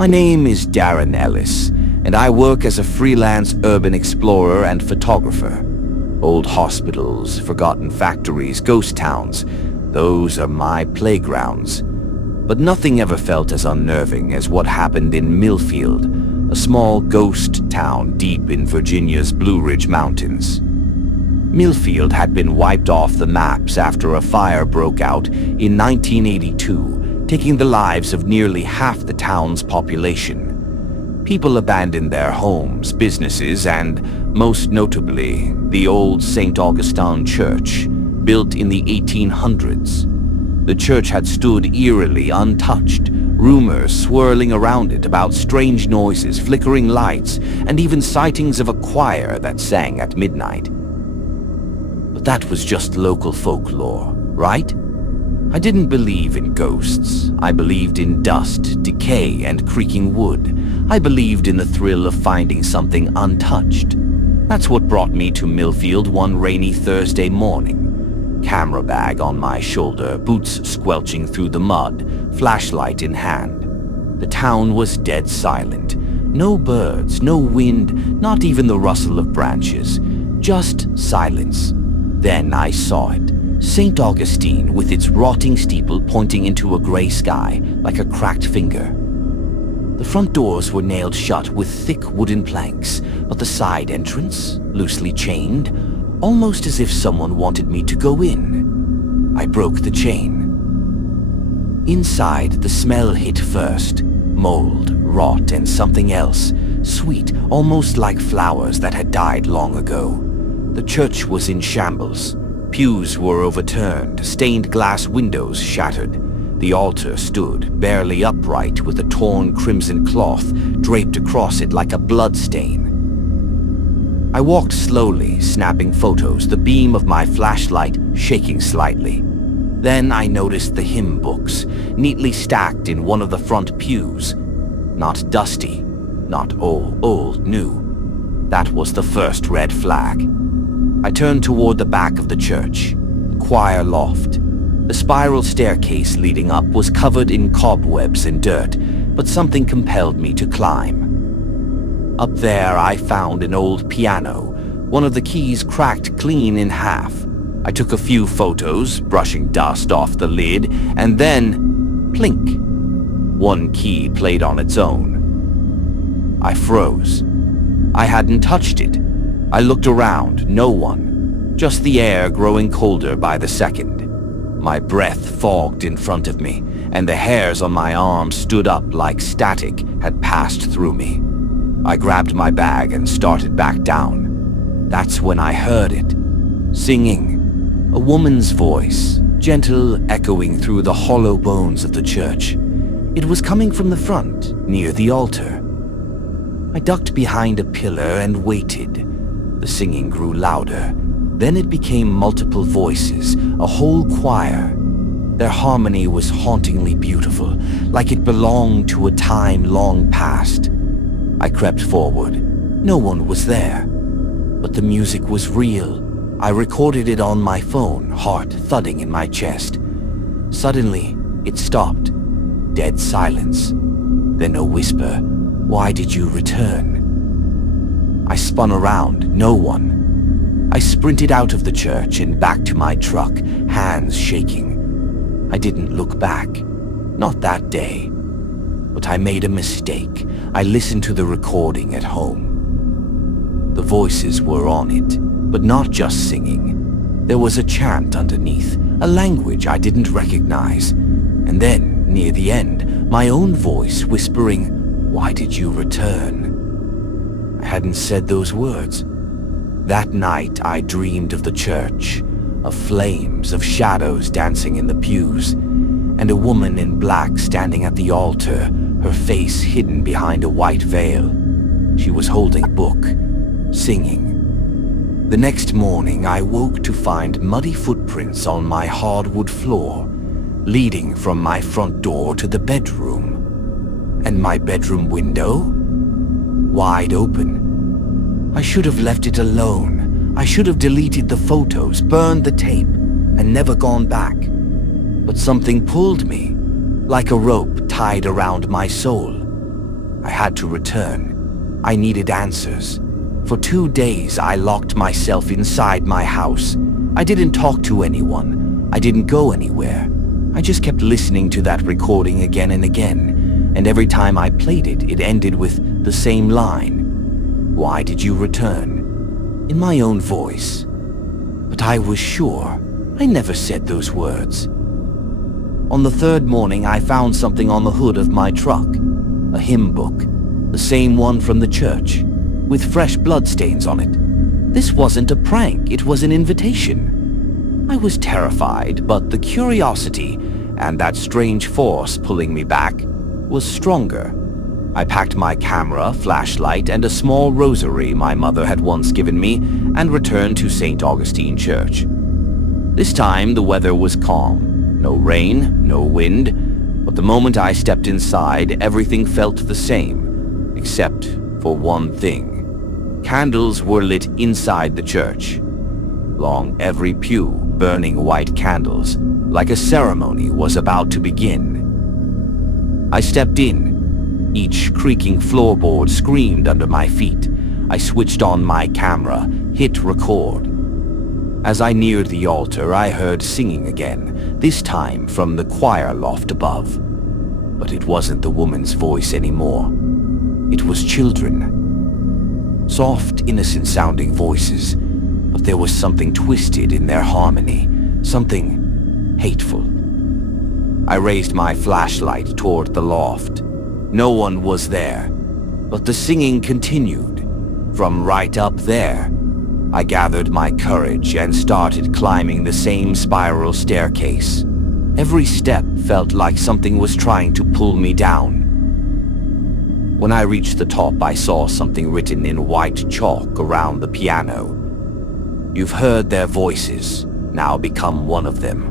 My name is Darren Ellis, and I work as a freelance urban explorer and photographer. Old hospitals, forgotten factories, ghost towns, those are my playgrounds. But nothing ever felt as unnerving as what happened in Millfield, a small ghost town deep in Virginia's Blue Ridge Mountains. Millfield had been wiped off the maps after a fire broke out in 1982, taking the lives of nearly half the town's population. People abandoned their homes, businesses, and, most notably, the old St. Augustine Church, built in the 1800s. The church had stood eerily untouched, rumors swirling around it about strange noises, flickering lights, and even sightings of a choir that sang at midnight. But that was just local folklore, right? I didn't believe in ghosts. I believed in dust, decay, and creaking wood. I believed in the thrill of finding something untouched. That's what brought me to Millfield one rainy Thursday morning. Camera bag on my shoulder, boots squelching through the mud, flashlight in hand. The town was dead silent. No birds, no wind, not even the rustle of branches. Just silence. Then I saw it. St. Augustine with its rotting steeple pointing into a gray sky like a cracked finger. The front doors were nailed shut with thick wooden planks, but the side entrance, loosely chained, almost as if someone wanted me to go in. I broke the chain. Inside, the smell hit first. Mold, rot, and something else. Sweet, almost like flowers that had died long ago. The church was in shambles. Pews were overturned, stained glass windows shattered. The altar stood, barely upright, with a torn crimson cloth draped across it like a blood stain. I walked slowly, snapping photos, the beam of my flashlight shaking slightly. Then I noticed the hymn books, neatly stacked in one of the front pews. Not dusty, not old, new. That was the first red flag. I turned toward the back of the church, the choir loft. The spiral staircase leading up was covered in cobwebs and dirt, but something compelled me to climb. Up there I found an old piano, one of the keys cracked clean in half. I took a few photos, brushing dust off the lid, and then, plink, one key played on its own. I froze. I hadn't touched it. I looked around, no one, just the air growing colder by the second. My breath fogged in front of me, and the hairs on my arms stood up like static had passed through me. I grabbed my bag and started back down. That's when I heard it. Singing. A woman's voice, gentle, echoing through the hollow bones of the church. It was coming from the front, near the altar. I ducked behind a pillar and waited. The singing grew louder. Then it became multiple voices, a whole choir. Their harmony was hauntingly beautiful, like it belonged to a time long past. I crept forward. No one was there. But the music was real. I recorded it on my phone, heart thudding in my chest. Suddenly, it stopped. Dead silence. Then a whisper. "Why did you return?" I spun around. No one. I sprinted out of the church and back to my truck, hands shaking. I didn't look back. Not that day. But I made a mistake. I listened to the recording at home. The voices were on it, but not just singing. There was a chant underneath, a language I didn't recognize. And then, near the end, my own voice whispering, "Why did you return?" I hadn't said those words. That night I dreamed of the church, of flames, of shadows dancing in the pews, and a woman in black standing at the altar, her face hidden behind a white veil. She was holding a book, singing. The next morning I woke to find muddy footprints on my hardwood floor, leading from my front door to the bedroom. And my bedroom window? Wide open. I should have left it alone. I should have deleted the photos, burned the tape, and never gone back. But something pulled me, like a rope tied around my soul. I had to return. I needed answers. For 2 days, I locked myself inside my house. I didn't talk to anyone. I didn't go anywhere. I just kept listening to that recording again and again, and every time I played it, it ended with the same line. "Why did you return?" In my own voice. But I was sure I never said those words. On the third morning, I found something on the hood of my truck. A hymn book, the same one from the church, with fresh bloodstains on it. This wasn't a prank, it was an invitation. I was terrified, but the curiosity and that strange force pulling me back was stronger. I packed my camera, flashlight, and a small rosary my mother had once given me and returned to St. Augustine Church. This time the weather was calm. No rain, no wind, but the moment I stepped inside, everything felt the same, except for one thing. Candles were lit inside the church. Along every pew, burning white candles, like a ceremony was about to begin. I stepped in. Each creaking floorboard screamed under my feet. I switched on my camera, hit record. As I neared the altar, I heard singing again, this time from the choir loft above. But it wasn't the woman's voice anymore. It was children. Soft, innocent-sounding voices, but there was something twisted in their harmony, something hateful. I raised my flashlight toward the loft. No one was there, but the singing continued. From right up there, I gathered my courage and started climbing the same spiral staircase. Every step felt like something was trying to pull me down. When I reached the top, I saw something written in white chalk around the piano. "You've heard their voices, now become one of them."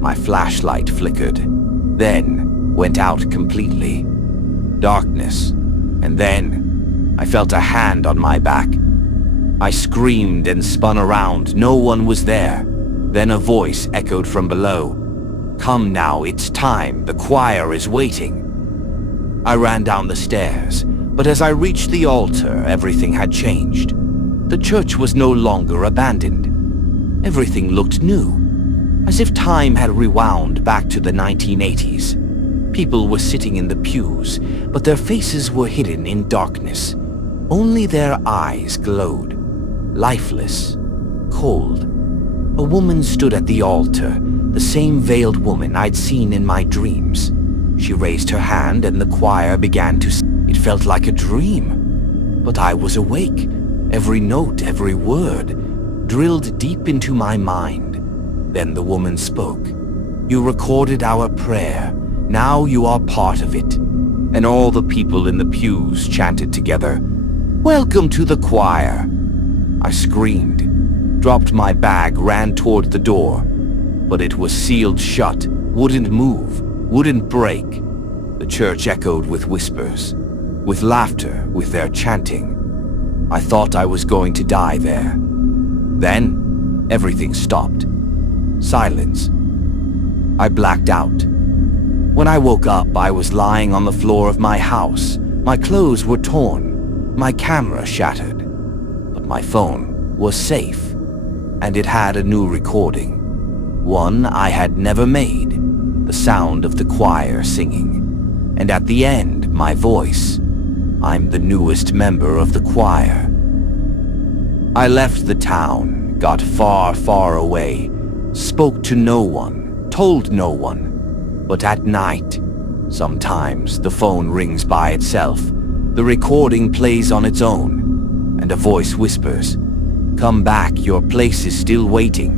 My flashlight flickered, then went out completely. Darkness, and then I felt a hand on my back. I screamed and spun around. No one was there. Then a voice echoed from below. "Come now, it's time. The choir is waiting." I ran down the stairs, but as I reached the altar, everything had changed. The church was no longer abandoned. Everything looked new, as if time had rewound back to the 1980s. People were sitting in the pews, but their faces were hidden in darkness. Only their eyes glowed, lifeless, cold. A woman stood at the altar, the same veiled woman I'd seen in my dreams. She raised her hand and the choir began to sing. It felt like a dream, but I was awake. Every note, every word, drilled deep into my mind. Then the woman spoke. "You recorded our prayer. Now you are part of it." And all the people in the pews chanted together, "Welcome to the choir." I screamed, dropped my bag, ran toward the door, but it was sealed shut, wouldn't move, wouldn't break. The church echoed with whispers, with laughter, with their chanting. I thought I was going to die there. Then, everything stopped. Silence. I blacked out. When I woke up, I was lying on the floor of my house. My clothes were torn, my camera shattered, but my phone was safe, and it had a new recording. One I had never made, the sound of the choir singing. And at the end, my voice. I'm the newest member of the choir. I left the town, got far, far away, spoke to no one, told no one. But at night, sometimes the phone rings by itself, the recording plays on its own, and a voice whispers, "Come back, your place is still waiting."